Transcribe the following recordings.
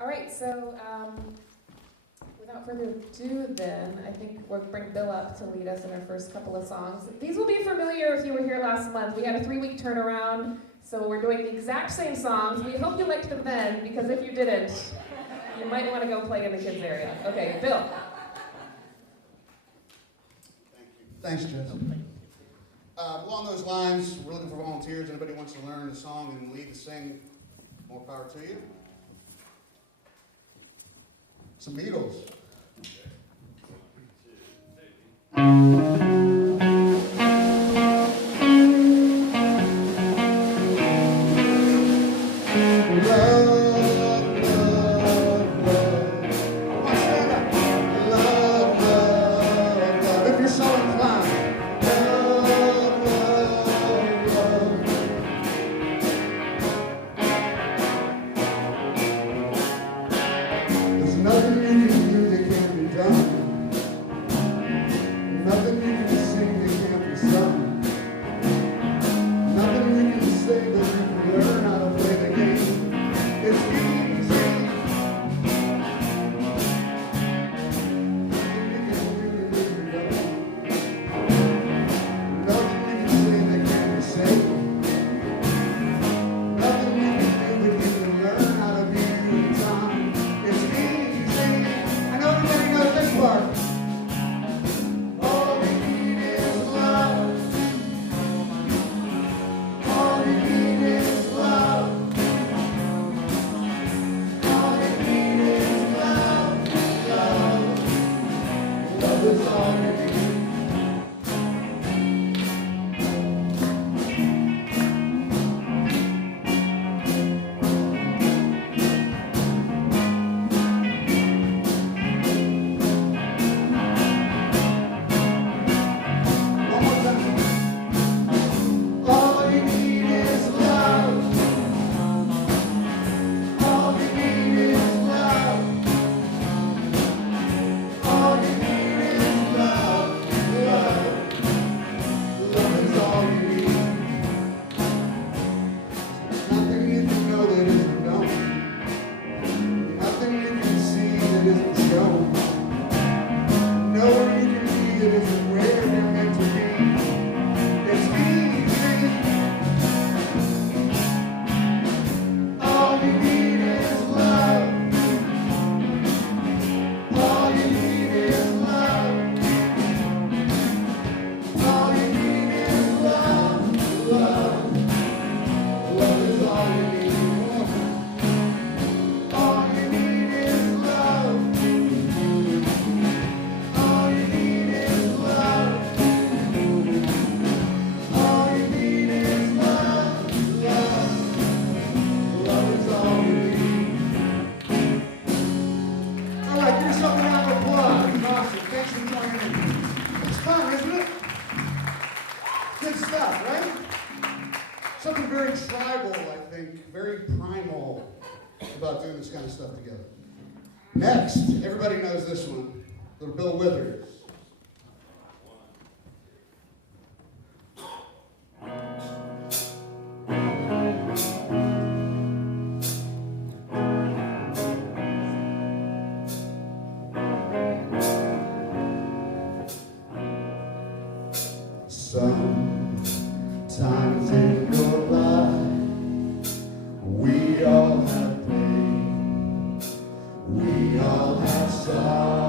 All right, so without further ado then, I think we'll bring Bill up to lead us in our first couple of songs. These will be familiar if you were here last month. We had a 3-week turnaround, so we're doing the exact same songs. We hope you liked them then, because if you didn't, you might want to go play in the kids' area. Okay, Bill. Thanks, Jess. Along those lines, we're looking for volunteers. Anybody wants to learn the song and lead the sing, more power to you. Some Beatles. Next, everybody knows this one, little Bill Withers. Sometimes in your life, we all have pain. We all have sorrow.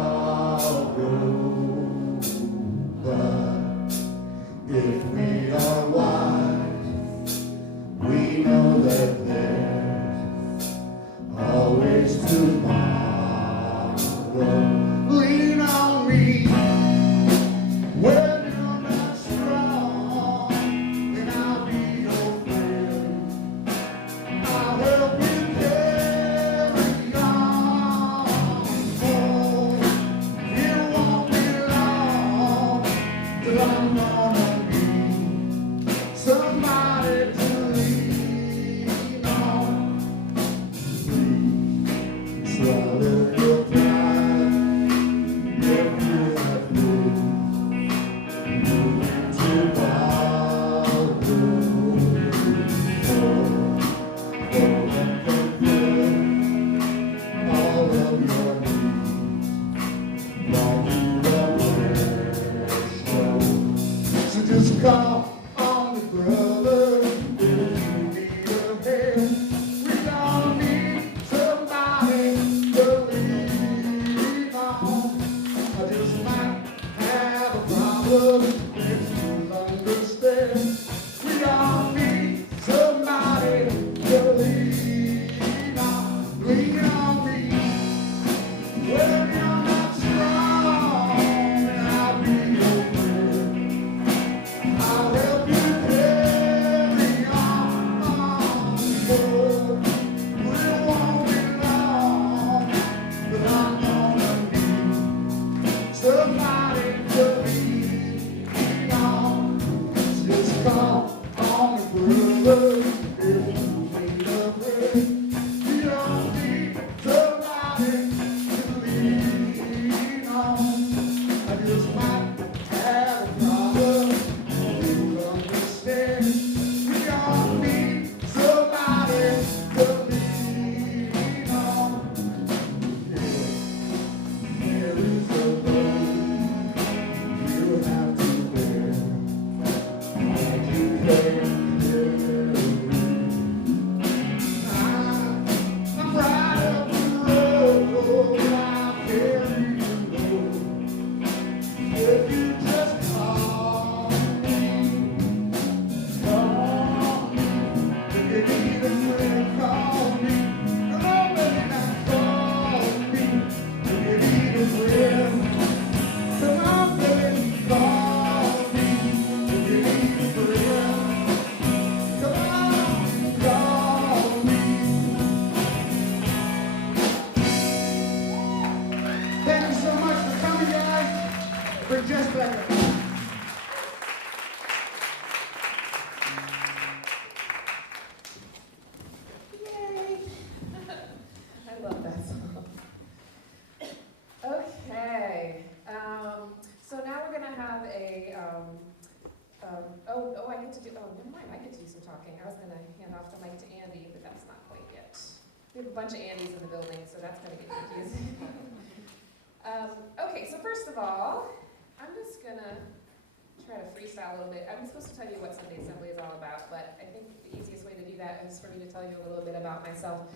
going to hand off the mic to Andy, but that's not quite yet. We have a bunch of Andys in the building, so that's going to get confusing. Okay, so first of all, I'm just going to try to freestyle a little bit. I'm supposed to tell you what Sunday Assembly is all about, but I think the easiest way to do that is for me to tell you a little bit about myself.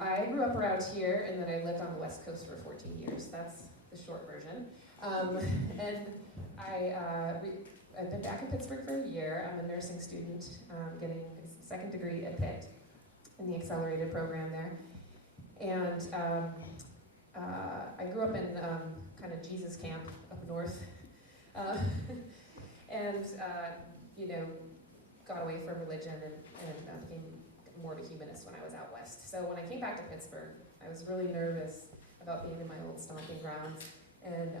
I grew up around here, and then I lived on the West Coast for 14 years. That's the short version. And I've been back in Pittsburgh for a year. I'm a nursing student, getting a second degree at Pitt in the accelerated program there. And I grew up in kind of Jesus camp up north. And you know, got away from religion and became more of a humanist when I was out west. So when I came back to Pittsburgh, I was really nervous about being in my old stomping grounds, and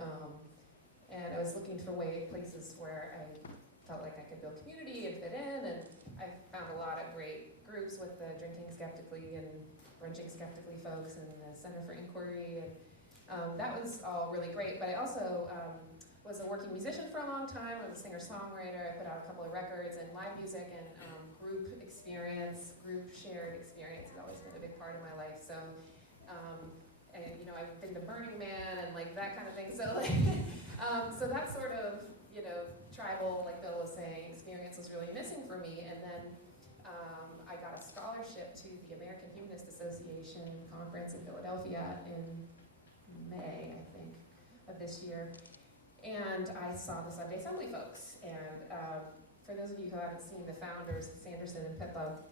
I was looking for places where I felt like I could build community and fit in, and I found a lot of great groups with the Drinking Skeptically and Brunching Skeptically folks and the Center for Inquiry, and that was all really great, but I also was a working musician for a long time. I was a singer-songwriter. I put out a couple of records, and live music and group experience, group shared experience has always been a big part of my life. So, and you know, I've been to Burning Man and like that kind of thing. So like, so that sort of, you know, tribal, like Bill was saying, experience was really missing for me. And then I got a scholarship to the American Humanist Association conference in Philadelphia in May, I think, of this year. And I saw the Sunday Assembly folks. And for those of you who haven't seen the founders, Sanderson and Pippa,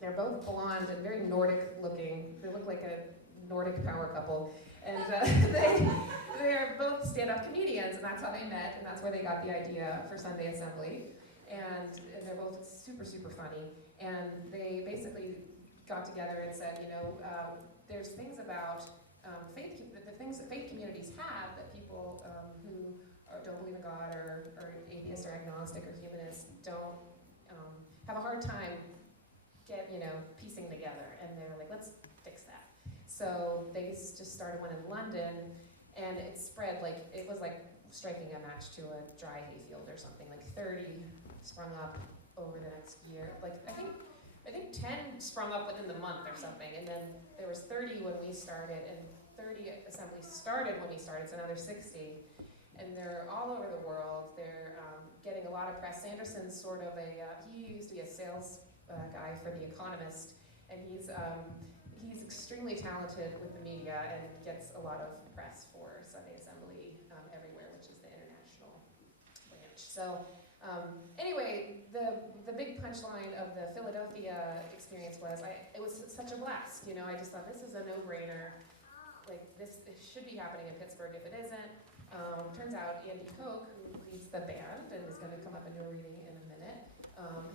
they're both blonde and very Nordic looking. They look like a Nordic power couple. And they're both stand-up comedians, and that's how they met, and that's where they got the idea for Sunday Assembly. And they're both super, super funny. And they basically got together and said, you know, there's things about the things that faith communities have that people who don't believe in God or atheist or agnostic or humanist don't have a hard time piecing together. And they're like, let's fix that. So they just started one in London, and it spread like, it was like striking a match to a dry hayfield or something. Like 30 sprung up over the next year. Like I think 10 sprung up within the month or something, and then there was 30 when we started, and 30 assemblies started when we started, so now there's 60. And they're all over the world. They're getting a lot of press. Sanderson's sort of he used to be a sales guy for The Economist, and he's extremely talented with the media and gets a lot of press for Sunday Assembly everywhere, which is the international branch. So anyway, the big punchline of the Philadelphia experience was, it was such a blast. You know, I just thought this is a no-brainer. Like this, it should be happening in Pittsburgh if it isn't. Turns out Andy Koch, who leads the band and is going to come up and do a reading in a minute,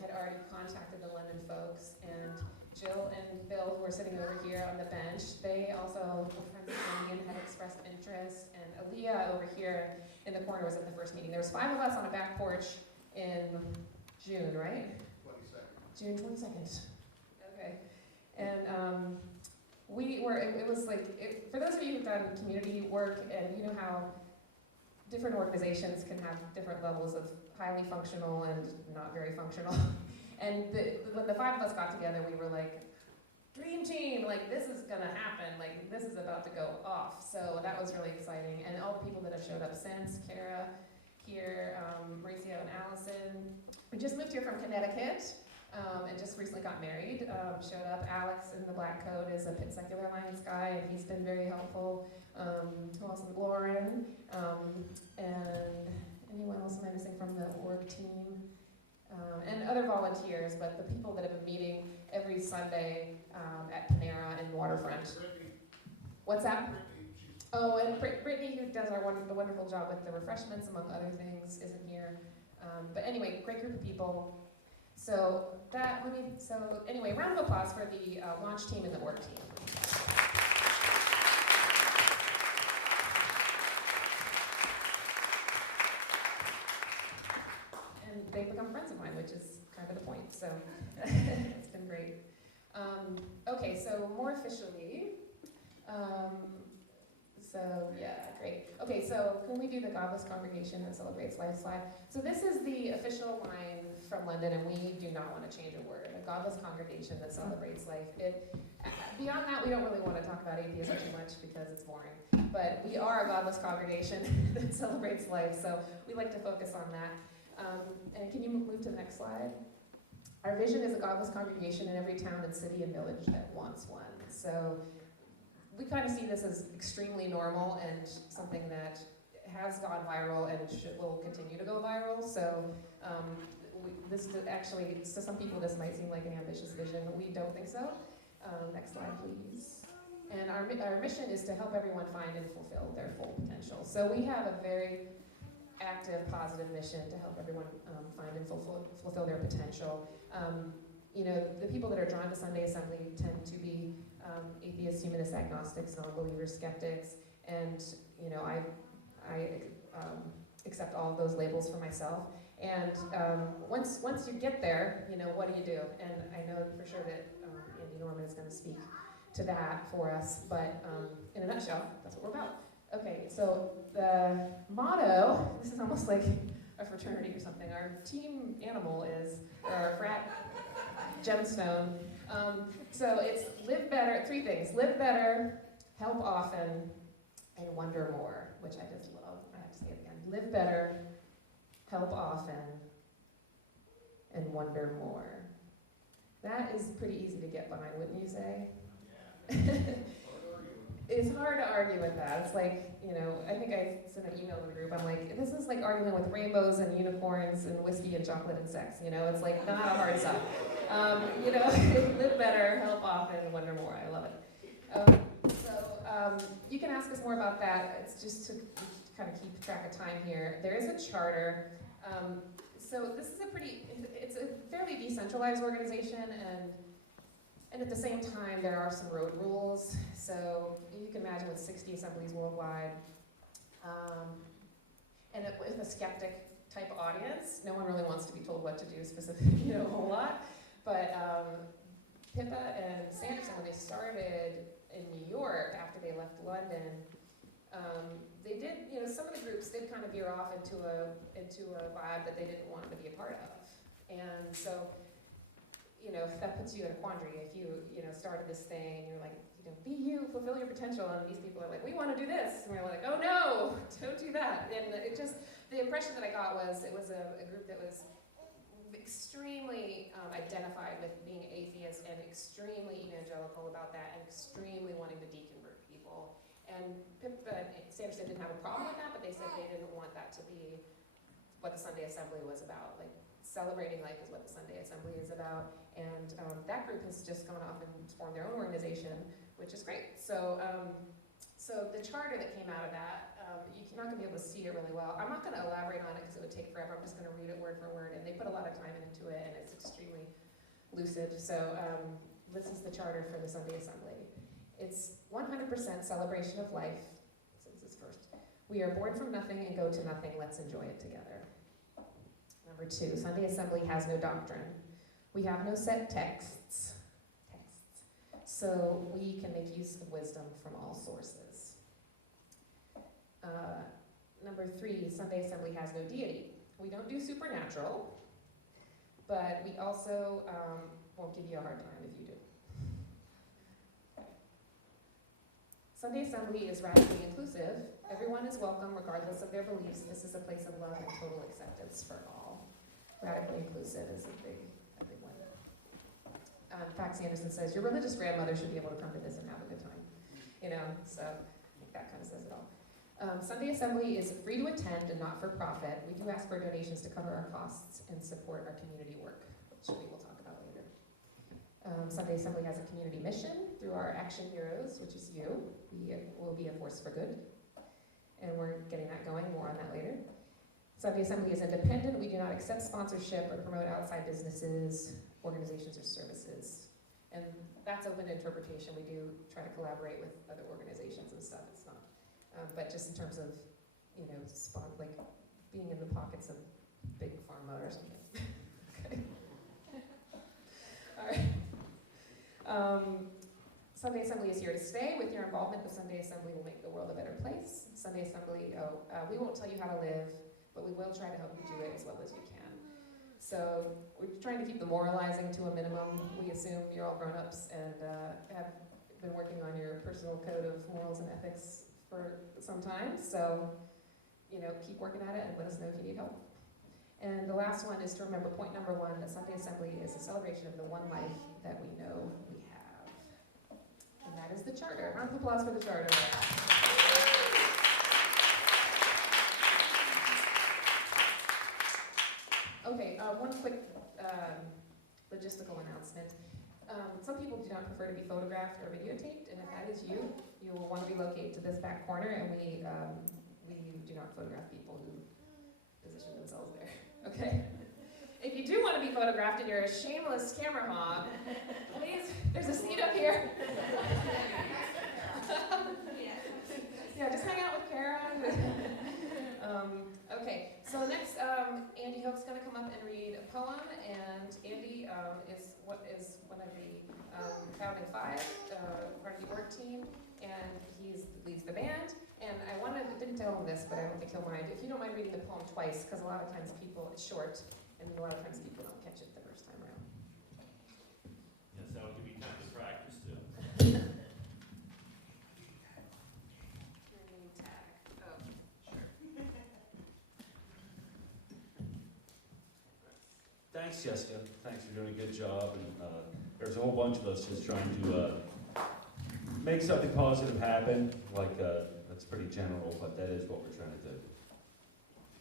had already contacted the London folks, and Jill and Bill, who are sitting over here on the bench, they also were friends with Andy and had expressed interest, and Aaliyah over here in the corner was at the first meeting. There was 5 of us on a back porch in June, right? 22nd. June 22nd. Okay. And it was like, for those of you who've done community work, and you know how different organizations can have different levels of highly functional and not very functional. And when the 5 of us got together, we were like, dream team, like this is gonna happen, like this is about to go off. So that was really exciting. And all the people that have showed up since, Kara here, Mauricio and Allison. We just moved here from Connecticut. And just recently got married, showed up. Alex in the black coat is a Pitt Secular Alliance guy, and he's been very helpful. Who else? Lauren, and anyone else am I missing from the org team? And other volunteers, but the people that have been meeting every Sunday at Panera and Waterfront. Brittany. What's that? Brittany, Oh, and Brittany, who does the wonderful job with the refreshments, among other things, isn't here. But anyway, great group of people. So anyway, round of applause for the launch team and the work team. And they've become friends of mine, which is kind of the point, so it's been great. Okay, so more officially, So, yeah, great. Okay, so can we do the Godless Congregation that Celebrates Life slide? So this is the official line from London, and we do not want to change a word. A Godless Congregation that Celebrates Life. Beyond that, we don't really want to talk about atheism too much because it's boring. But we are a Godless Congregation that celebrates life, so we like to focus on that. And can you move to the next slide? Our vision is a Godless congregation in every town and city and village that wants one. So we kind of see this as extremely normal and something that has gone viral and will continue to go viral. So actually, to some people, this might seem like an ambitious vision. We don't think so. Next slide, please. And our mission is to help everyone find and fulfill their full potential. So we have a very active, positive mission to help everyone find and fulfill their potential. The people that are drawn to Sunday Assembly tend to be atheists, humanists, agnostics, non-believers, skeptics, and I accept all of those labels for myself. And once you get there, what do you do? And I know for sure that Andy Norman is going to speak to that for us, but in a nutshell, that's what we're about. Okay, so the motto, this is almost like a fraternity or something. Our team animal is, or our frat gemstone. So it's live better, 3 things: live better, help often, and wonder more, which I just love. I have to say it again. Live better, help often, and wonder more. That is pretty easy to get behind, wouldn't you say? Yeah. It's hard to argue with that. It's like, I think I sent an email to the group. I'm like, this is like arguing with rainbows and unicorns and whiskey and chocolate and sex. It's like not a hard sell. Live better, help often, and wonder more. I love it. You can ask us more about that. It's just to kind of keep track of time here. There is a charter. So this is it's a fairly decentralized organization, and at the same time, there are some road rules. So you can imagine with 60 assemblies worldwide, and with a skeptic type audience, no one really wants to be told what to do specifically, a whole lot. But Pippa and Sanderson, when they started in New York after they left London, they did, some of the groups did kind of veer off into a vibe that they didn't want to be a part of. And so, that puts you in a quandary. If you, started this thing, you're like, be you, fulfill your potential, and these people are like, we want to do this. And we're like, oh no, don't do that. And the impression that I got was, it was a group that was extremely identified with being atheist and extremely evangelical about that and extremely wanting to deconvert people. And Pippa and Sanderson didn't have a problem with that, but they said they didn't want that to be what the Sunday Assembly was about. Like, celebrating life is what the Sunday Assembly is about. And that group has just gone off and formed their own organization, which is great. So the charter that came out of that, you're not going to be able to see it really well. I'm not going to elaborate on it because it would take forever. I'm just going to read it word for word. And they put a lot of time into it, and it's extremely lucid. So this is the charter for the Sunday Assembly. It's 100% celebration of life. So this is first. We are born from nothing and go to nothing. Let's enjoy it together. Number 2, Sunday Assembly has no doctrine. We have no set texts, so we can make use of wisdom from all sources. Number 3, Sunday Assembly has no deity. We don't do supernatural, but we also won't give you a hard time if you do. Sunday Assembly is radically inclusive. Everyone is welcome regardless of their beliefs. This is a place of love and total acceptance for all. Radically inclusive is a big one. In fact, Sanderson says, your religious grandmother should be able to come to this and have a good time. So I think that kind of says it all. Sunday Assembly is free to attend and not for profit. We do ask for donations to cover our costs and support our community work, which we will talk about later. Sunday Assembly has a community mission through our action heroes, which is you. We will be a force for good. And we're getting that going, more on that later. Sunday Assembly is independent. We do not accept sponsorship or promote outside businesses, organizations, or services. And that's open to interpretation. We do try to collaborate with other organizations and stuff. It's not, but just in terms of, like being in the pockets of big pharma or something. Okay. All right. Sunday Assembly is here to stay. With your involvement, the Sunday Assembly will make the world a better place. Sunday Assembly, we won't tell you how to live, but we will try to help you do it as well as you can. So we're trying to keep the moralizing to a minimum. We assume you're all grown-ups and have been working on your personal code of morals and ethics for some time. So, keep working at it and let us know if you need help. And the last one is to remember point number 1, that Sunday Assembly is a celebration of the one life that we know we have. And that is the charter. Round of applause for the charter. Okay, one quick logistical announcement. Some people do not prefer to be photographed or videotaped, and if that is you, you will want to relocate to this back corner, and we do not photograph people who position themselves there. Okay? If you do want to be photographed and you're a shameless camera hog, please, there's a seat up here. Yeah, just hang out with Kara. Okay, so next, Andy Hoke's going to come up and read a poem, and Andy is one of the founding 5, part of the org team, and he leads the band. And I didn't tell him this, but I don't think he'll mind. If you don't mind reading the poem twice, because a lot of times it's short, and a lot of times people don't catch it the first time around. Yes, that will give you time to practice too. Your name tag. Oh, sure. Thanks, Jessica. Thanks for doing a good job. And there's a whole bunch of us just trying to make something positive happen. That's pretty general, but that is what we're trying to do.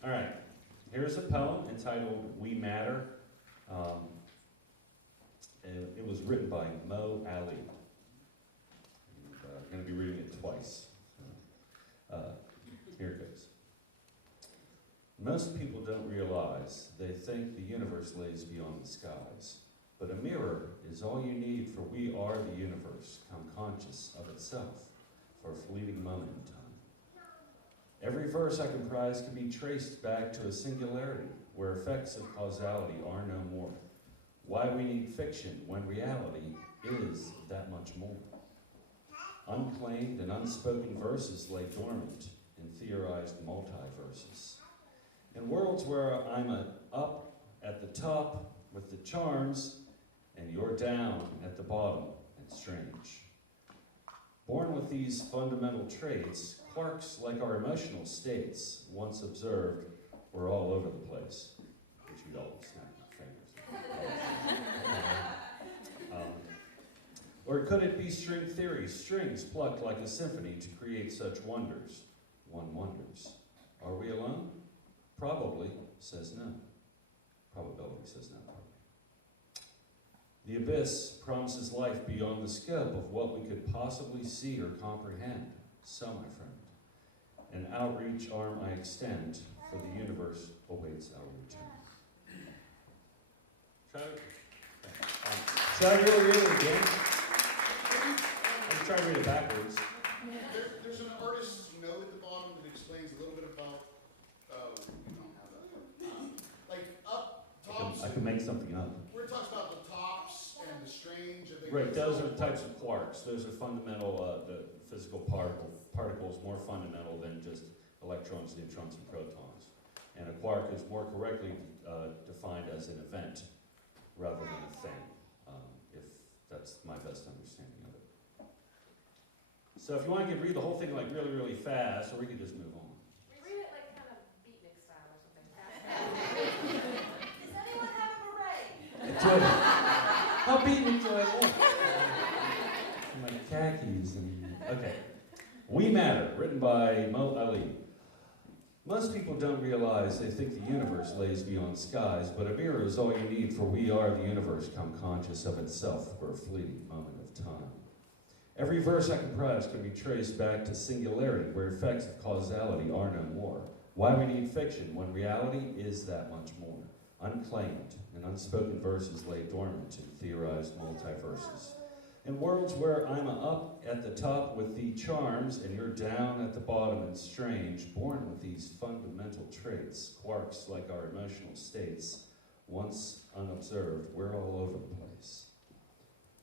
All right. Here's a poem entitled "We Matter." It was written by Mo Ali. I'm going to be reading it twice. Here it goes. Most people don't realize they think the universe lays beyond the skies. But a mirror is all you need, for we are the universe, come conscious of itself for a fleeting moment in time. Every verse I comprise can be traced back to a singularity, where effects of causality are no more. Why we need fiction when reality is that much more. Unclaimed and unspoken verses lay dormant in theorized multiverses. In worlds where I'm up at the top with the charms, and you're down at the bottom and strange. Born with these fundamental traits, quarks like our emotional states, once observed, were all over the place. Which you'd all snap your fingers. Or could it be string theory, strings plucked like a symphony to create such wonders? One wonders. Are we alone? Probably says no. Probability says no. The abyss promises life beyond the scope of what we could possibly see or comprehend. So, my friend, an outreach arm I extend, for the universe awaits our return. Should I really read it again? I'm trying to read it backwards. There's an artist's note at the bottom that explains a little bit about, we don't have that. Like up tops. I can make something up. Where it talks about the tops and the strange. And Right, those are types of quarks. Those are fundamental, the physical particles more fundamental than just electrons, neutrons, and protons. And a quark is more correctly defined as an event rather than a thing, if that's my best understanding of it. So if you want to read the whole thing like really, really fast, or we could just move on. We read it like kind of beatnik style or something. Does anyone have a beret? Enjoy it. How beatnik do I want? My khakis and okay. We Matter, written by Mo Ali. Most people don't realize they think the universe lays beyond skies, but a mirror is all you need, for we are the universe come conscious of itself for a fleeting moment of time. Every verse I comprise can be traced back to singularity, where effects of causality are no more. Why we need fiction when reality is that much more. Unclaimed and unspoken verses lay dormant in theorized multiverses. In worlds where I'm up at the top with the charms and you're down at the bottom and strange, born with these fundamental traits, quarks like our emotional states, once unobserved, we're all over the place.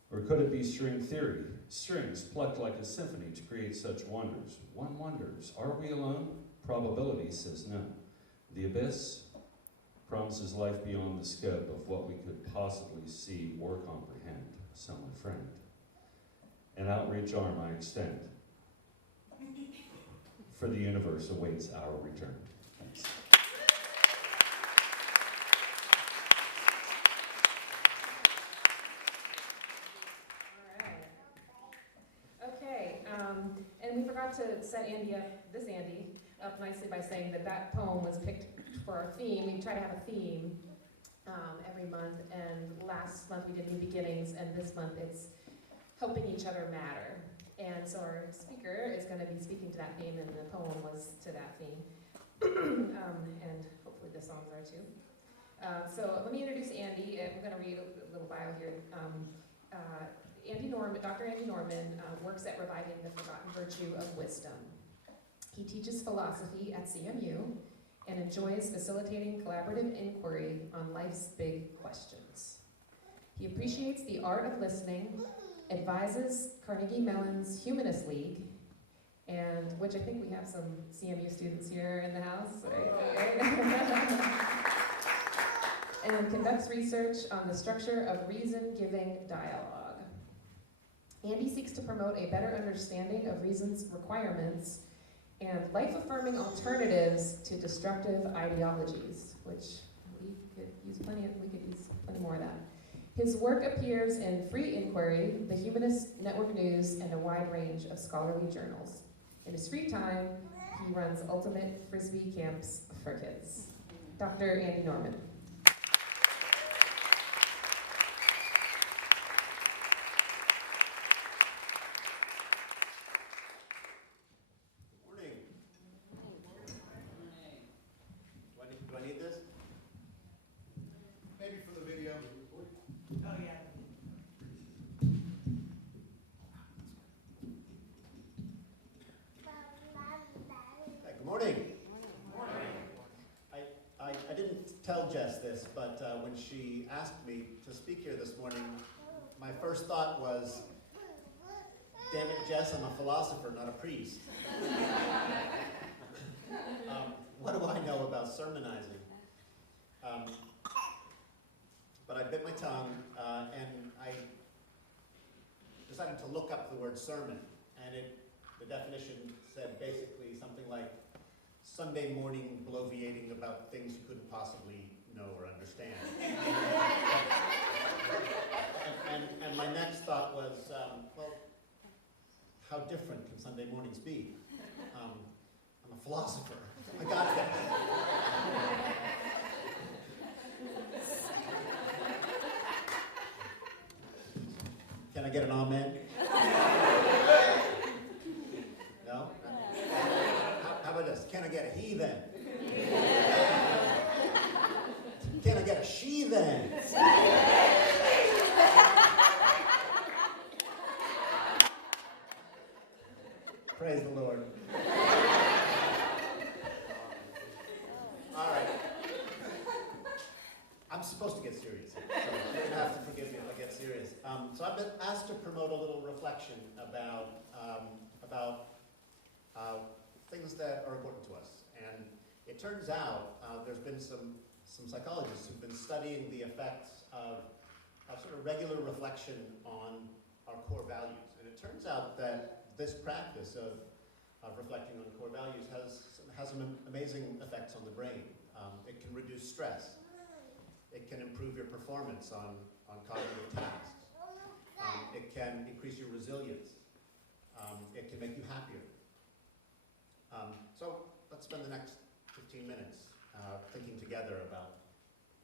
Or could could it be string theory? Strings plucked like a symphony to create such wonders. One wonders, are we alone? Probability says no. The abyss promises life beyond the scope of what we could possibly see or comprehend. So, my friend, an outreach arm I extend, for the universe awaits our return. Thanks. Okay, and we forgot to set Andy up nicely by saying that poem was picked for our theme. We try to have a theme every month, and last month we did New Beginnings, and this month it's Helping Each Other Matter. And so our speaker is going to be speaking to that theme, and the poem was to that theme. And hopefully the songs are too. So let me introduce Andy. I'm going to read a little bio here. Dr. Andy Norman works at reviving the forgotten virtue of wisdom. He teaches philosophy at CMU and enjoys facilitating collaborative inquiry on life's big questions. He appreciates the art of listening, advises Carnegie Mellon's Humanist League, and which I think we have some CMU students here in the house, right? And conducts research on the structure of reason-giving dialogue. Andy seeks to promote a better understanding of reason's requirements and life-affirming alternatives to destructive ideologies, which we could use plenty more of that. His work appears in Free Inquiry, the Humanist Network News, and a wide range of scholarly journals. In his free time, he runs ultimate Frisbee camps for kids. Dr. Andy Norman. Do I need this? Maybe for the video. Oh, yeah. Good morning. I didn't tell Jess this, but when she asked me to speak here this morning, my first thought was, damn it, Jess, I'm a philosopher, not a priest. What do I know about sermonizing? But I bit my tongue, and I decided to look up the word sermon, and the definition said basically something like Sunday morning bloviating about things you couldn't possibly know or understand. and my next thought was, well, how different can Sunday mornings be? I'm a philosopher. I got that. Can I get an amen? No? How about this? Can I get a he then? Can I get a she then? Praise the Lord. All right. I'm supposed to get serious, so you're going to have to forgive me if I get serious. So I've been asked to promote a little reflection about things that are important to us. And it turns out there's been some psychologists who've been studying the effects of sort of regular reflection on our core values. And it turns out that this practice of reflecting on core values has some amazing effects on the brain. It can reduce stress. It can improve your performance on cognitive tasks. It can increase your resilience. It can make you happier. So let's spend the next 15 minutes thinking together about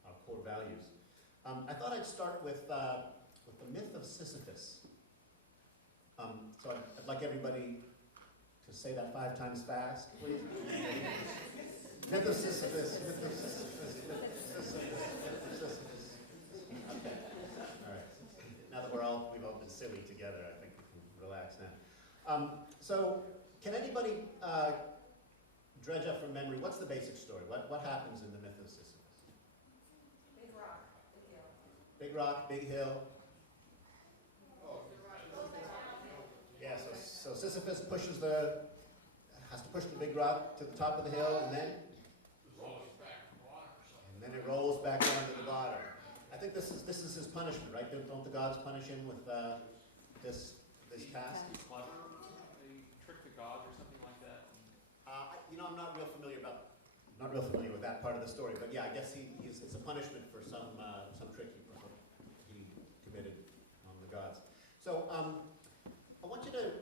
our core values. I thought I'd start with the myth of Sisyphus. So I'd like everybody to say that 5 times fast, please. Myth of Sisyphus, myth of Sisyphus, myth of Sisyphus, myth of Sisyphus. Okay, all right. Now that we've all been silly together, I think we can relax now. So can anybody dredge up from memory, what's the basic story? What happens in the myth of Sisyphus? Big rock, big hill. Big rock, big hill. Oh, Sisyphus has to push the big rock to the top of the hill, and then it rolls back down to the bottom. I think this is his punishment, right? Don't the gods punish him with this task? Clever? They trick the gods or something like that? I'm not real familiar with that part of the story, but yeah, I guess it's a punishment for some trick he committed on the gods. So I want you to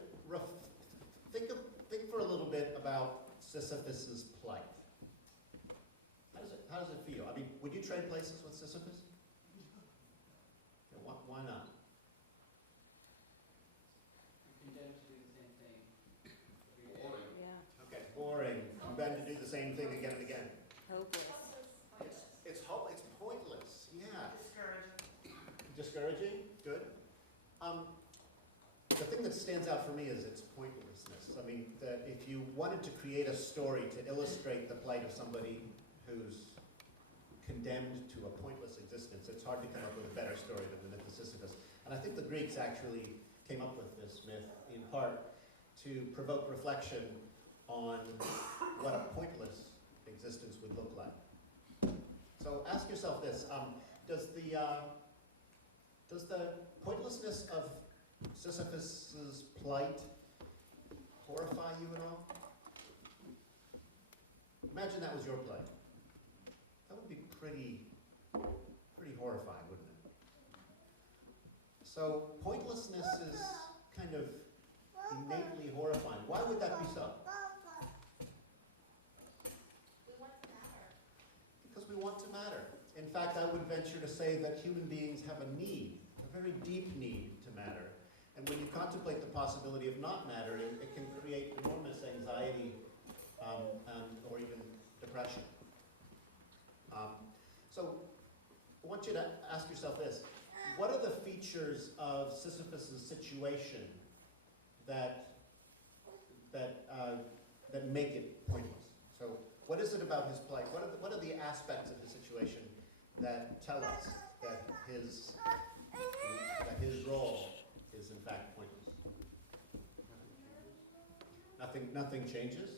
think for a little bit about Sisyphus's plight. How does it feel? I mean, would you trade places with Sisyphus? Yeah, why not? You're condemned to do the same thing. Boring. Yeah. Okay, boring. Condemned to do the same thing again and again. Hopeless. It's pointless. Yeah. Discouraging. Discouraging? Good. The thing that stands out for me is its pointlessness. I mean, that if you wanted to create a story to illustrate the plight of somebody who's condemned to a pointless existence, it's hard to come up with a better story than the myth of Sisyphus. And I think the Greeks actually came up with this myth in part to provoke reflection on what a pointless existence would look like. So ask yourself this, does the pointlessness of Sisyphus's plight horrify you at all? Imagine that was your plight. That would be pretty horrifying, wouldn't it? So pointlessness is kind of innately horrifying. Why would that be so? We want to matter. Because we want to matter. In fact, I would venture to say that human beings have a need, a very deep need to matter. And when you contemplate the possibility of not mattering, it can create enormous anxiety or even depression. So I want you to ask yourself this. What are the features of Sisyphus' situation that make it pointless? So what is it about his plight? What are the aspects of his situation that tell us that his role is in fact pointless? Nothing changes.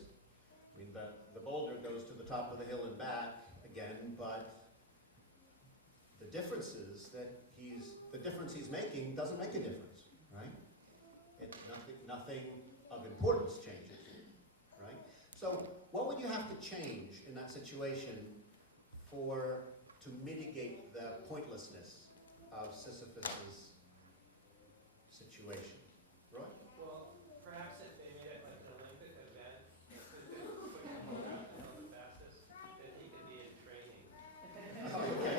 I mean, the boulder goes to the top of the hill and back again, but the difference he's making doesn't make a difference, right? Nothing of importance changes, right? So what would you have to change in that situation to mitigate the pointlessness of Sisyphus's situation? Roy? Well, perhaps if they made it like an Olympic event, put him around the fastest, then he could be in training. Okay.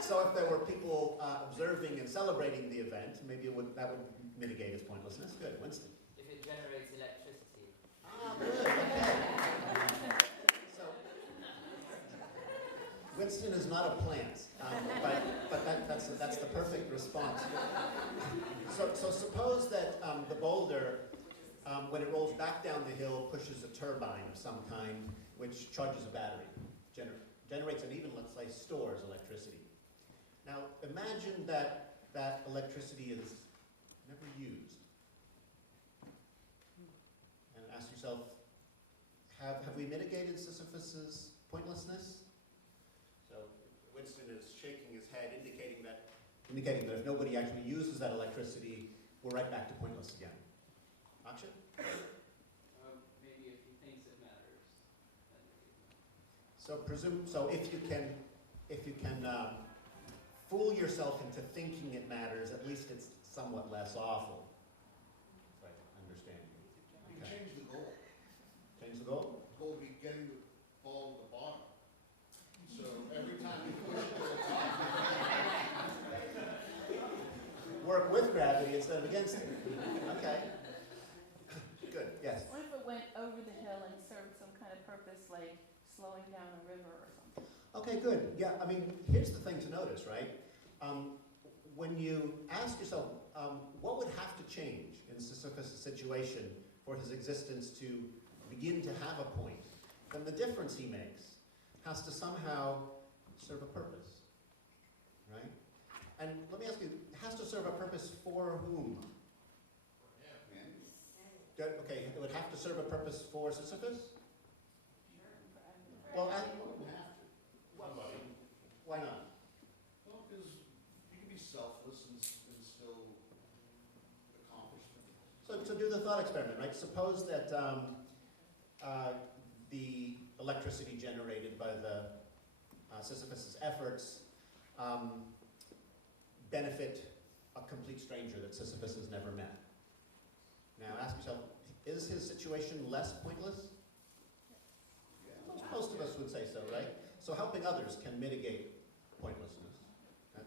So if there were people observing and celebrating the event, maybe that would mitigate its pointlessness. Good. Winston? If it generates electricity. Good. Okay. So, Winston is not a plant, but that's the perfect response. So suppose that the boulder, when it rolls back down the hill, pushes a turbine of some kind, which charges a battery, generates and even, let's say, stores electricity. Now, imagine that electricity is never used. And ask yourself, have we mitigated Sisyphus's pointlessness? So Winston is shaking his head, indicating that if nobody actually uses that electricity, we're right back to pointless again. Akshay? Maybe if he thinks it matters. So if you can fool yourself into thinking it matters, at least it's somewhat less awful. Right, I understand you. You change the goal. Change the goal? The goal would be getting the ball to the bottom. So every time you push it to the top, Work with gravity instead of against it. Okay. Good, yes. What if it went over the hill and served some kind of purpose, like slowing down a river or something? Okay, good. Yeah, I mean, here's the thing to notice, right? When you ask yourself, what would have to change in Sisyphus' situation for his existence to begin to have a point, then the difference he makes has to somehow serve a purpose, right? And let me ask you, it has to serve a purpose for whom? serve a purpose for Sisyphus? Sure. Well, You wouldn't have to. Nobody. why not? Well, because you can be selfless and still accomplish things. So do the thought experiment, right? Suppose that the electricity generated by the Sisyphus's efforts benefit a complete stranger that Sisyphus has never met. Now ask yourself, is his situation less pointless? Most of us would say so, right? So helping others can mitigate pointlessness.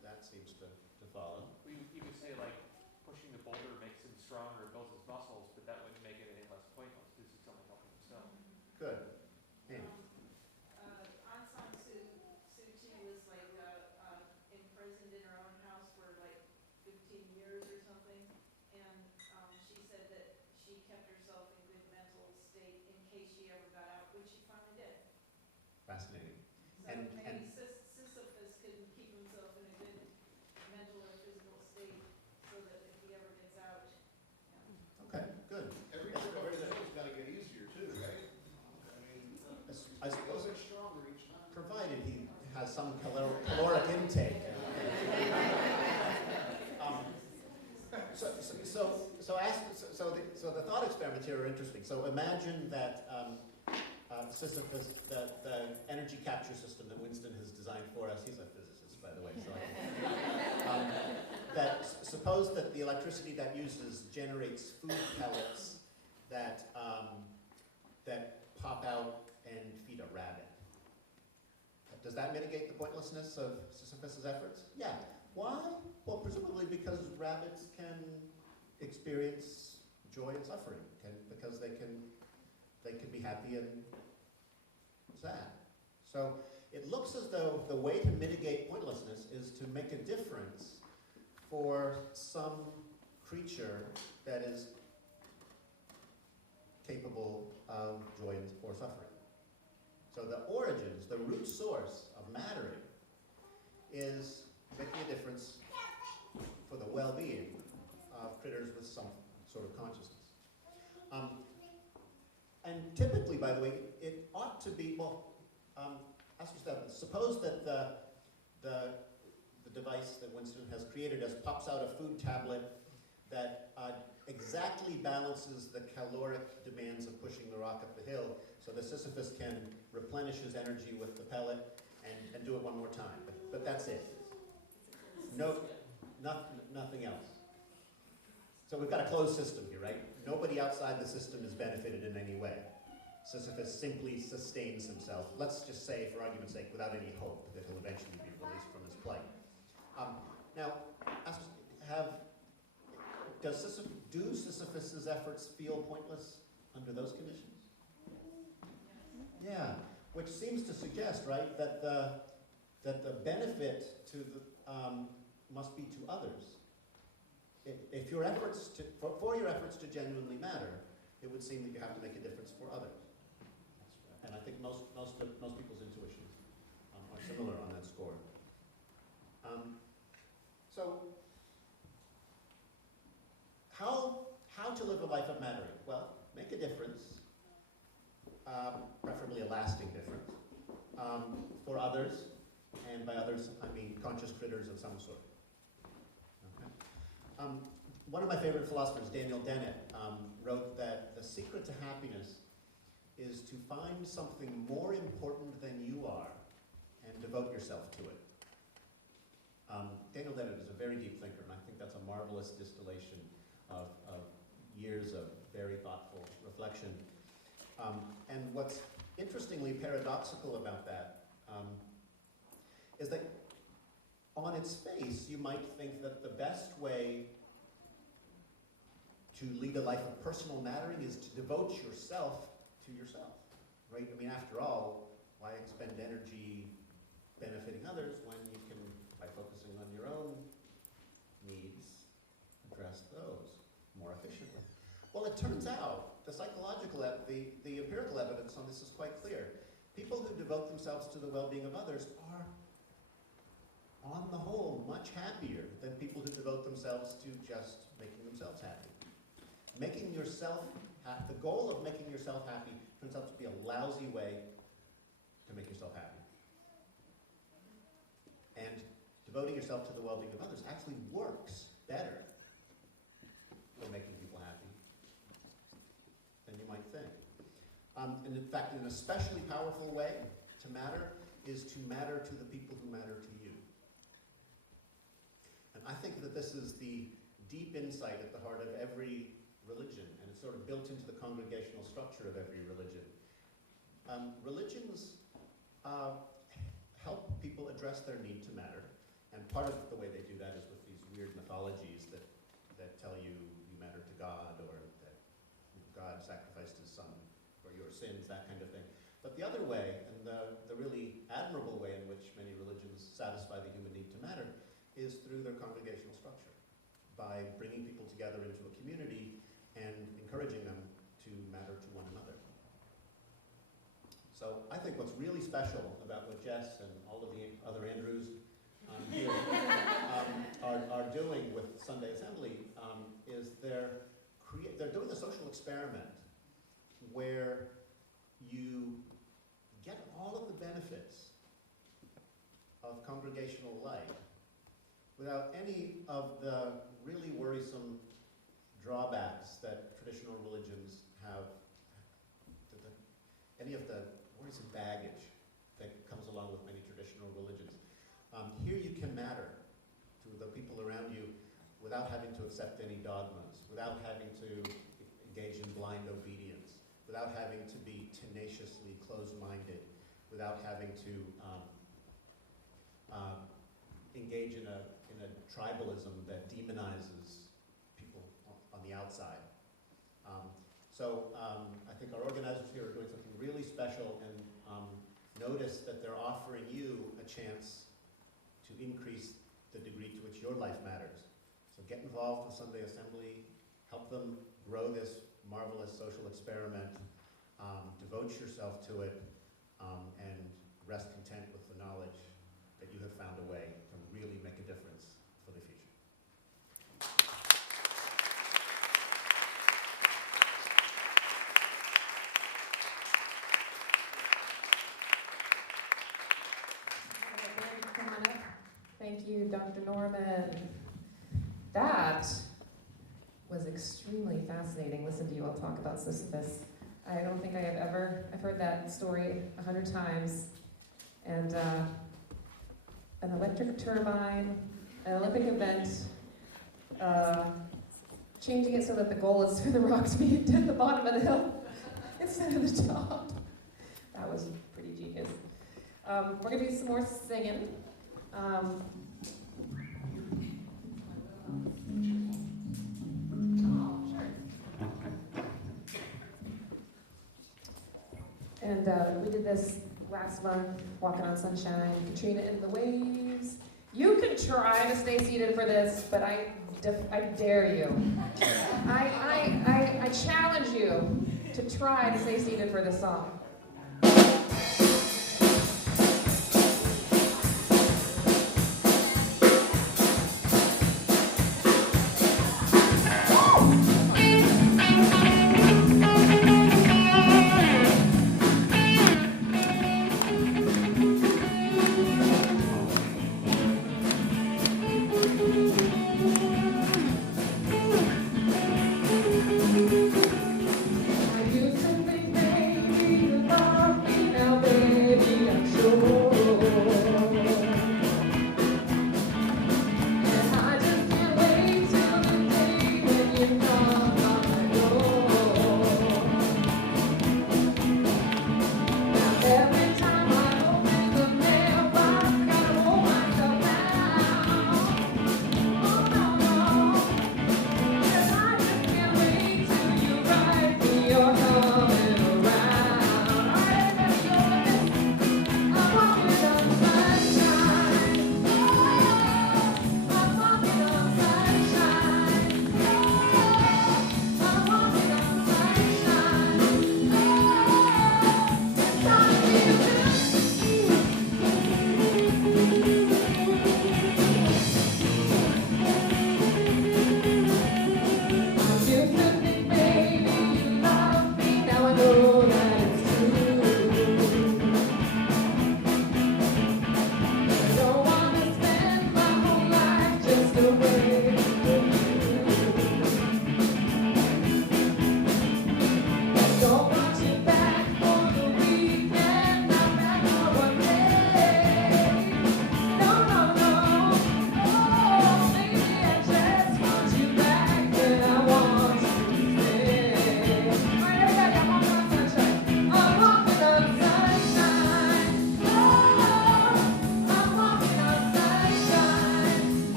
That seems to follow. You could say like pushing the boulder makes him stronger, builds his muscles, but that wouldn't make anything less pointless because he's only helping himself. Good. Amy. Aung San Suu Kyi was like imprisoned in her own house for like 15 years or something, and she said that she kept herself in good mental state in case she ever got out, which she finally did. Fascinating. So And- maybe Sisyphus could keep himself in a good mental or physical state so that if he ever gets out. Okay, good. Every That's trip up very the good. hill's gotta get easier too, right? I mean, I it suppose, goes stronger each time. provided he has some caloric intake. So the thought experiments here are interesting. So imagine that Sisyphus, the energy capture system that Winston has designed for us. He's a physicist, by the way. So suppose that the electricity that uses generates food pellets that pop out and feed a rabbit. Does that mitigate the pointlessness of Sisyphus's efforts? Yeah. Why? Well, presumably because rabbits can experience joy and suffering, because they can be happy and sad. So it looks as though the way to mitigate pointlessness is to make a difference for some creature that is capable of joy or suffering. So the origins, the root source of mattering is making a difference for the well-being of critters with some sort of consciousness. And typically, by the way, it ought to be, ask yourself, suppose that the device that Winston has created pops out a food tablet that exactly balances the caloric demands of pushing the rock up the hill, so that Sisyphus can replenish his energy with the pellet and do it one more time. But that's it. No, nothing else. So we've got a closed system here, right? Nobody outside the system is benefited in any way. Sisyphus simply sustains himself, let's just say, for argument's sake, without any hope that he'll eventually be released from his plight. Now, do Sisyphus's efforts feel pointless under those conditions? Yeah, which seems to suggest, right, that the benefit to must be to others. If your efforts for your efforts to genuinely matter, it would seem that you have to make a difference for others. And I think most people's intuitions are similar on that score. So, how to live a life of mattering? Well, make a difference, preferably a lasting difference, for others, and by others I mean conscious critters of some sort. Okay. One of my favorite philosophers, Daniel Dennett, wrote that the secret to happiness is to find something more important than you are and devote yourself to it. Daniel Dennett is a very deep thinker, and I think that's a marvelous distillation of years of very thoughtful reflection. And what's interestingly paradoxical about that is that on its face, you might think that the best way to lead a life of personal mattering is to devote yourself to yourself, right? I mean, after all, why expend energy benefiting others when you can, by focusing on your own needs, address those more efficiently? Well, it turns out the the empirical evidence on this is quite clear. People who devote themselves to the well-being of others are, on the whole, much happier than people who devote themselves to just making themselves happy. Making yourself the goal of making yourself happy turns out to be a lousy way to make yourself happy. And devoting yourself to the well-being of others actually works better for making people happy than you might think. And in fact, an especially powerful way to matter is to matter to the people who matter to you. And I think that this is the deep insight at the heart of every religion, and it's sort of built into the congregational structure of every religion. Religions help people address their need to matter, and part of the way they do that is with these weird mythologies that tell you you matter to God, or that God sacrificed his son for your sins, that kind of thing. But the other way, and the really admirable way in which many religions satisfy the human need to matter, is through their congregational structure, by bringing people together into a community and encouraging them to matter to one another. So I think what's really special about what Jess and all of the other Andrews here are doing with Sunday Assembly is they're doing a social experiment where you get all of the benefits of congregational life without any of the really worrisome drawbacks that traditional religions have, any of the worrisome baggage that comes along with many traditional religions. Here you can matter to the people around you without having to accept any dogmas, without having to engage in blind obedience, without having to be tenaciously closed-minded, without having to engage in a tribalism that demonizes people on the outside. I think our organizers here are doing something really special, and notice that they're offering you a chance to increase the degree to which your life matters. So get involved with Sunday Assembly, help them grow this marvelous social experiment, devote yourself to it, and rest content with the knowledge that you have found a way to really make a difference for the future. Come on up. Thank you, Dr. Norman. That was extremely fascinating. Listen to you all talk about Sisyphus. I don't think I've heard that story 100 times. And an electric turbine, an Olympic event, changing it so that the goal is for the rock to be at the bottom of the hill instead of the top. That was pretty genius. We're gonna do some more singing. And we did this last month, Walking on Sunshine, Katrina and the Waves. You can try to stay seated for this, but I dare you. I challenge you to try to stay seated for this song. I used to think maybe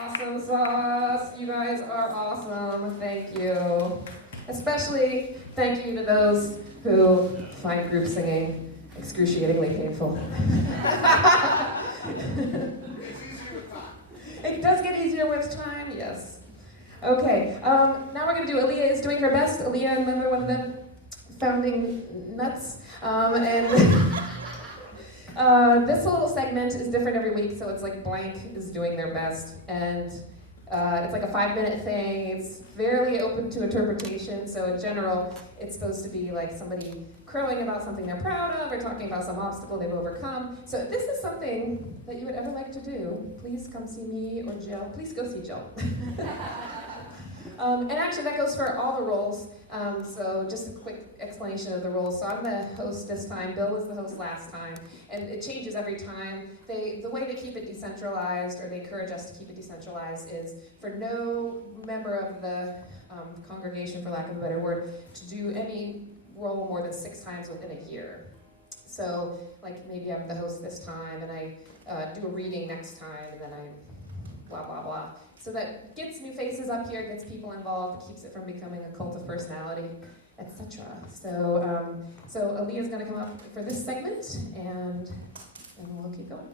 Awesome sauce. You guys are awesome. Thank you. Especially thank you to those who find group singing excruciatingly painful. It does get easier with time, yes. Okay, now we're going to do Aaliyah is doing her best. Aaliyah, another one of the founding nuts. This little segment is different every week, so it's like blank is doing their best. And it's like a 5-minute thing. It's fairly open to interpretation, so in general, it's supposed to be like somebody crowing about something they're proud of or talking about some obstacle they've overcome. So if this is something that you would ever like to do, please come see me or Jill. Please go see Jill. And actually, that goes for all the roles. So just a quick explanation of the roles. So I'm the host this time. Bill was the host last time. And it changes every time. The way to keep it decentralized, or they encourage us to keep it decentralized, is for no member of the congregation, for lack of a better word, to do any role more than 6 times within a year. So, like, maybe I'm the host this time, and I do a reading next time, and then I blah, blah, blah. So that gets new faces up here, gets people involved, keeps it from becoming a cult of personality, etc. So Aaliyah's going to come up for this segment, and then we'll keep going.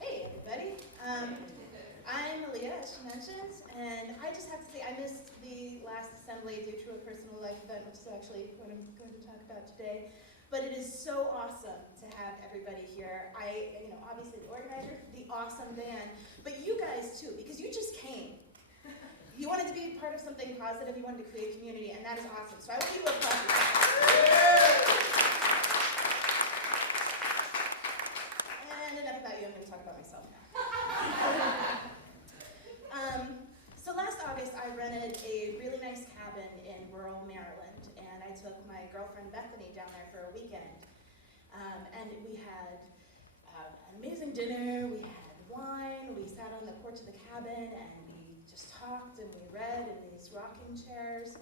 Hey, everybody. I'm Aaliyah, as she mentioned, and I just have to say I missed the last assembly due to a personal life event, which is actually what I'm going to talk about today. But it is so awesome to have everybody here. Obviously the organizer, the awesome band, but you guys too, because you just came. You wanted to be part of something positive, you wanted to create community, and that is awesome. So I want you to applaud for that. And enough about you, I'm going to talk about myself now. So last August, I rented a really nice cabin in rural Maryland, and I took my girlfriend Bethany down there for a weekend. And we had an amazing dinner, we had wine, we sat on the porch of the cabin, and we just talked, and we read in these rocking chairs.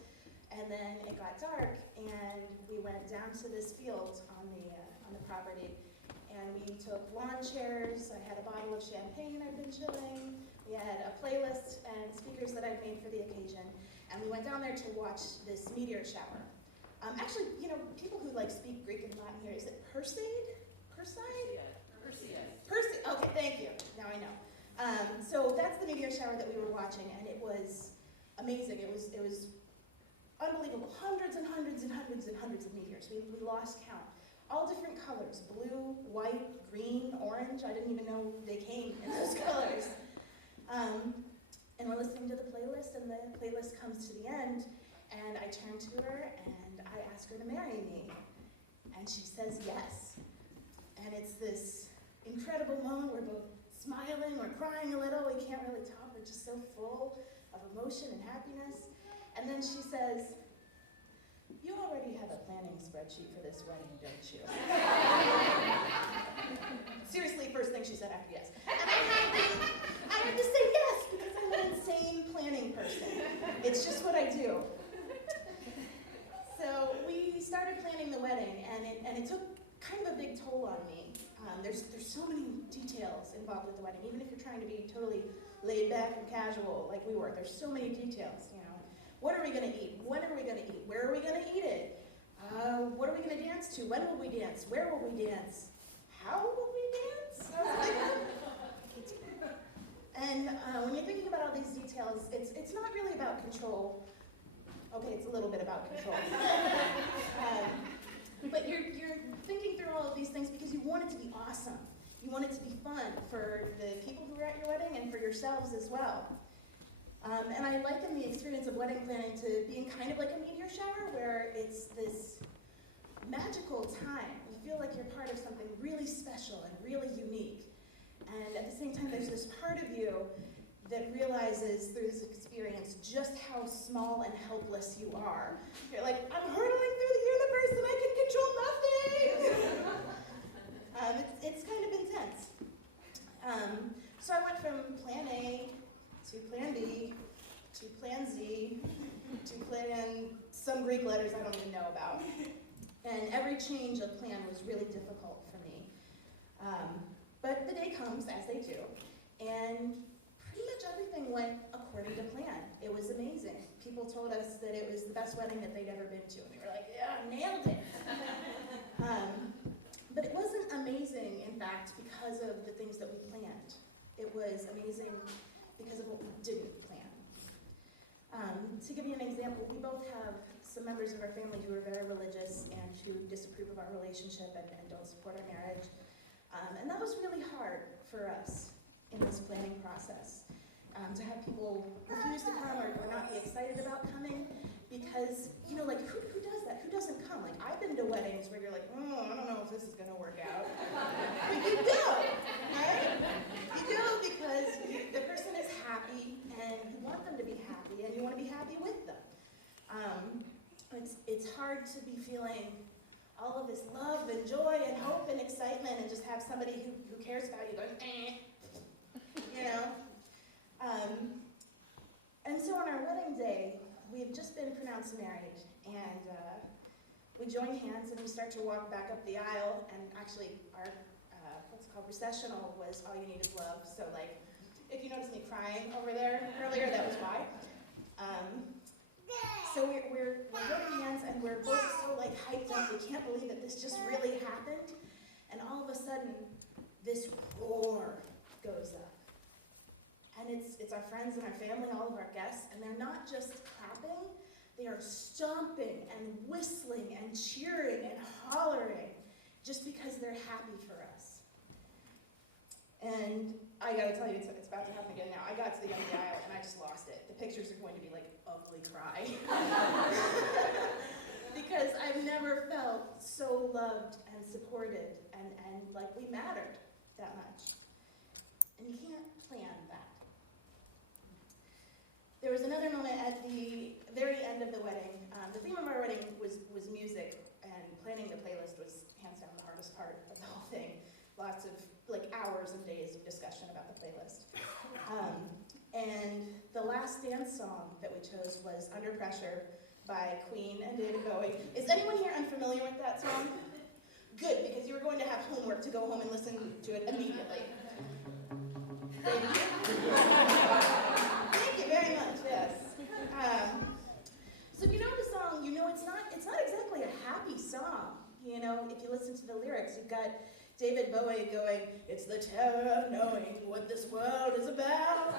And then it got dark, and we went down to this field on the property, and we took lawn chairs. I had a bottle of champagne I'd been chilling. We had a playlist and speakers that I'd made for the occasion, and we went down there to watch this meteor shower. Actually, people who speak Greek and Latin here, is it Perseid? Perseid? Perseid. Okay, thank you. Now I know. So that's the meteor shower that we were watching, and it was amazing. It was unbelievable. Hundreds and hundreds and hundreds and hundreds of meteors. We lost count. All different colors: blue, white, green, orange. I didn't even know they came in those colors. And we're listening to the playlist, and the playlist comes to the end, and I turn to her, and I ask her to marry me. And she says yes. And it's this incredible moment. We're both smiling, we're crying a little, we can't really talk, we're just so full of emotion and happiness. And then she says, "You already have a planning spreadsheet for this wedding, don't you?" Seriously, first thing she said after yes. And I had to say yes, because I'm an insane planning person. It's just what I do. So we started planning the wedding, and it took kind of a big toll on me. There's so many details involved with the wedding, even if you're trying to be totally laid back and casual like we were. There's so many details, What are we going to eat? When are we going to eat? Where are we going to eat it? What are we going to dance to? When will we dance? Where will we dance? How will we dance? And when you're thinking about all these details, it's not really about control. Okay, it's a little bit about control. But you're thinking through all of these things because you want it to be awesome. You want it to be fun for the people who are at your wedding and for yourselves as well. And I liken the experience of wedding planning to being kind of like a meteor shower, where it's this magical time. You feel like you're part of something really special and really unique. And at the same time, there's this part of you that realizes through this experience just how small and helpless you are. You're like, I'm hurtling through the universe and I can control nothing! It's kind of intense. So I went from plan A to plan B to plan Z to plan some Greek letters I don't even know about. And every every change of plan was really difficult for me. But the day comes, as they do, and pretty much everything went according to plan. It was amazing. People told us that it was the best wedding that they'd ever been to, and we were like, yeah, nailed it. But it wasn't amazing, in fact, because of the things that we planned. It was amazing because of what we didn't plan. To give you an example, we both have some members of our family who are very religious and who disapprove of our relationship and don't support our marriage. And that was really hard for us in this planning process, to have people refuse to come or not be excited about coming because, you know, like, who does that? Who doesn't come? Like, I've been to weddings where you're like, I don't know if this is going to work out. But you go, right? You go because the person is happy and you want them to be happy and you want to be happy with them. It's hard to be feeling all of this love and joy and hope and excitement and just have somebody who cares about you going, you know? And so on our wedding day, we've just been pronounced married, and we join hands and we start to walk back up the aisle, and actually our, what's it called, processional was All You Need Is Love, so like, if you notice me crying over there earlier, that was why. So we're holding hands and we're both so like hyped up, we can't believe that this just really happened, and all of a sudden, this roar goes up. And it's our friends and our family, all of our guests, and they're not just clapping, they are stomping and whistling and cheering and hollering just because they're happy for us. And I gotta tell you, it's about to happen again now. I got to the end of the aisle and I just lost it. The pictures are going to be like ugly cry. Because I've never felt so loved and supported and like we mattered that much. And you can't plan that. There was another moment at the very end of the wedding. The theme of our wedding was music, and planning the playlist was hands down the hardest part of the whole thing. Lots of like hours and days of discussion about the playlist. And the last dance song that we chose was Under Pressure by Queen and David Bowie. Is anyone here unfamiliar with that song? Good, because you were going to have homework to go home and listen to it immediately. Thank you. Thank you very much, yes. So if you know the song, you know it's not exactly a happy song. You know, if you listen to the lyrics, you've got David Bowie going, it's the terror of knowing what this world is about.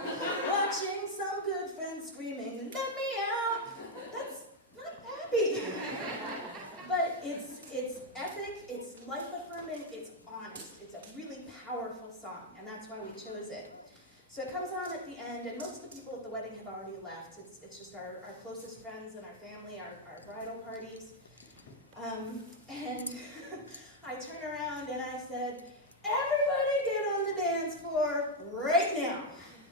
Watching some good friends screaming, let me out. That's not happy. But it's epic, it's life-affirming, it's honest. It's a really powerful song, and that's why we chose it. So it comes on at the end, and most of the people at the wedding have already left. It's just our closest friends and our family, our bridal parties. And I turned around and I said, everybody get on the dance floor right now.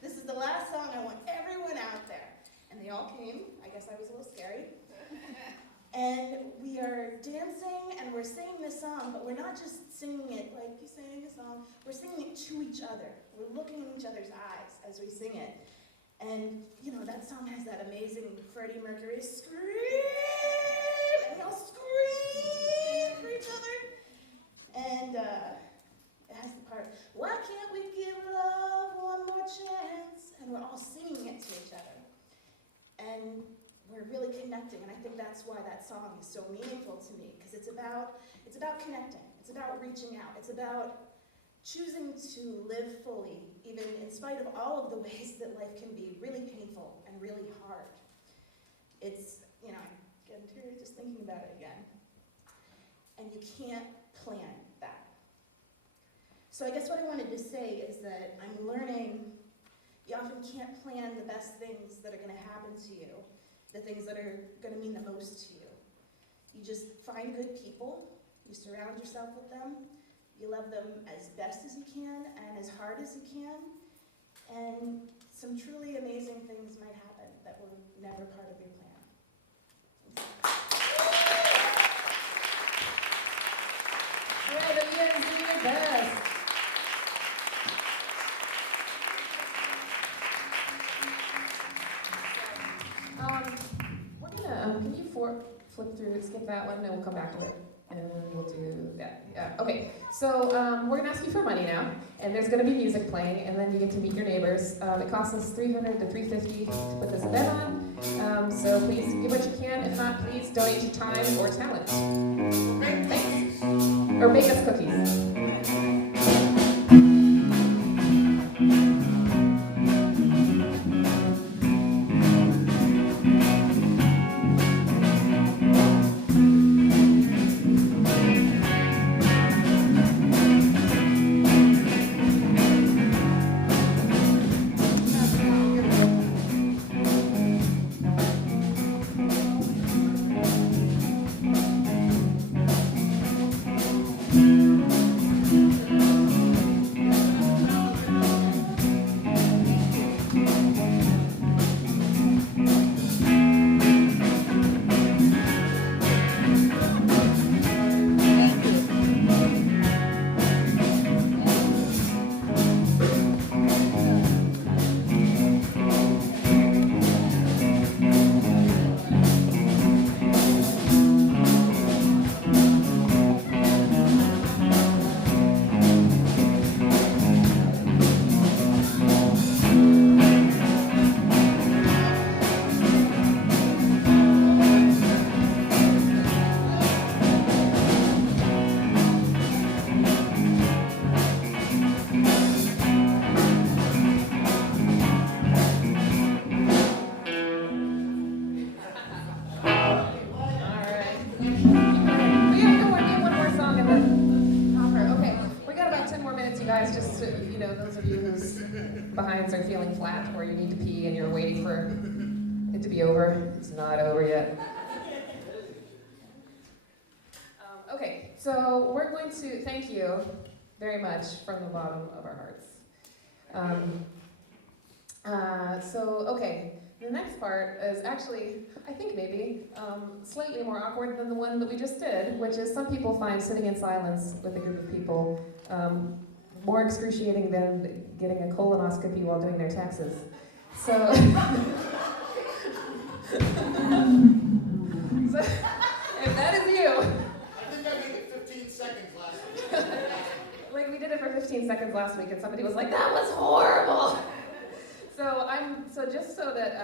This is the last song, I want everyone out there. And they all came. I guess I was a little scary. And we are dancing and we're singing this song, but we're not just singing it like you sang a song. We're singing it to each other. We're looking in each other's eyes as we sing it. And, you know, that song has that amazing Freddie Mercury scream, and we all scream for each other. And it has the part, why can't we give love one more chance? And we're all singing it to each other. And we're really connecting, and I think that's why that song is so meaningful to me, because it's about connecting, it's about reaching out, it's about choosing to live fully, even in spite of all of the ways that life can be really painful and really hard. It's, you know, I'm getting teary just thinking about it again. And you can't plan that. So I guess what I wanted to say is that I'm learning you often can't plan the best things that are going to happen to you, the things that are going to mean the most to you. You just find good people, you surround yourself with them, you love them as best as you can and as hard as you can, and some truly amazing things might happen that were never part of your plan. Right, Amelia's doing your best. We're gonna, can you flip through, skip that one, and we'll come back to it. And we'll do that. Yeah. Okay, so we're gonna ask you for money now, and there's gonna be music playing, and then you get to meet your neighbors. It costs us $300 to $350 to put this event on. So please give what you can. If not, please donate your time or talent. Great, thanks. Or bake us cookies. Guys, just so, you know, those of you whose behinds are feeling flat or you need to pee and you're waiting for it to be over, it's not over yet. Okay, so we're going to thank you very much from the bottom of our hearts. Okay, the next part is actually, I think maybe, slightly more awkward than the one that we just did, which is some people find sitting in silence with a group of people more excruciating than getting a colonoscopy while doing their taxes. So, so if that is you. I think I made it 15 seconds last week. Like we did it for 15 seconds last week and somebody was like, that was horrible. So just so that,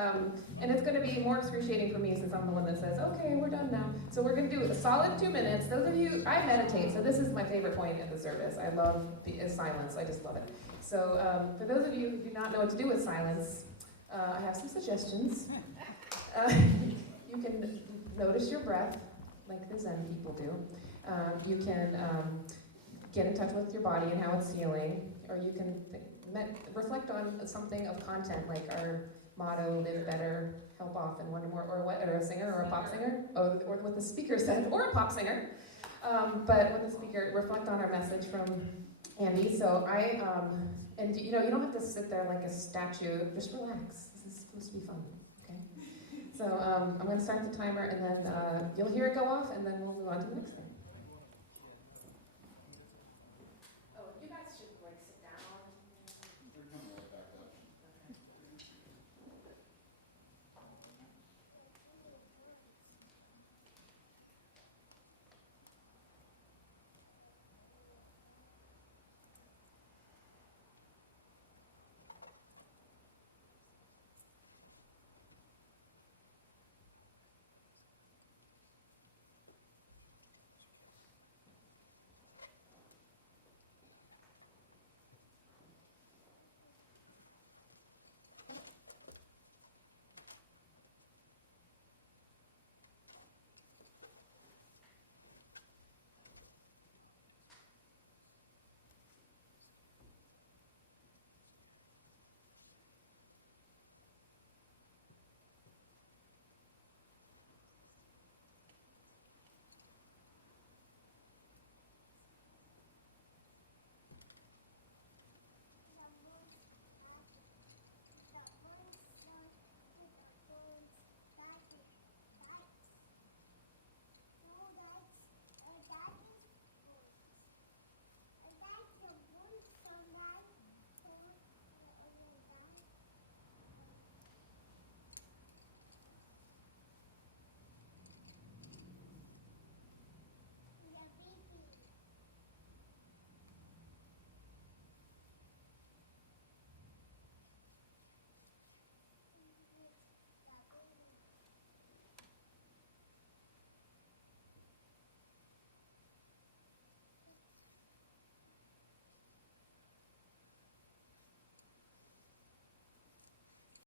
and it's going to be more excruciating for me since I'm the one that says, okay, we're done now. So we're going to do a solid 2 minutes. Those of you, I meditate, so this is my favorite point at the service. I love silence. I just love it. So for those of you who do not know what to do with silence, I have some suggestions. You can notice your breath, like the Zen people do. You can get in touch with your body and how it's feeling, or you can reflect on something of content, like our motto, live better, help often, wonder more, or a singer or a pop singer, or what the speaker said, or a pop singer. But what the speaker, reflect on our message from Andy. So and you know, you don't have to sit there like a statue, just relax. This is supposed to be fun, okay? So I'm gonna start the timer and then you'll hear it go off and then we'll move on to the next thing.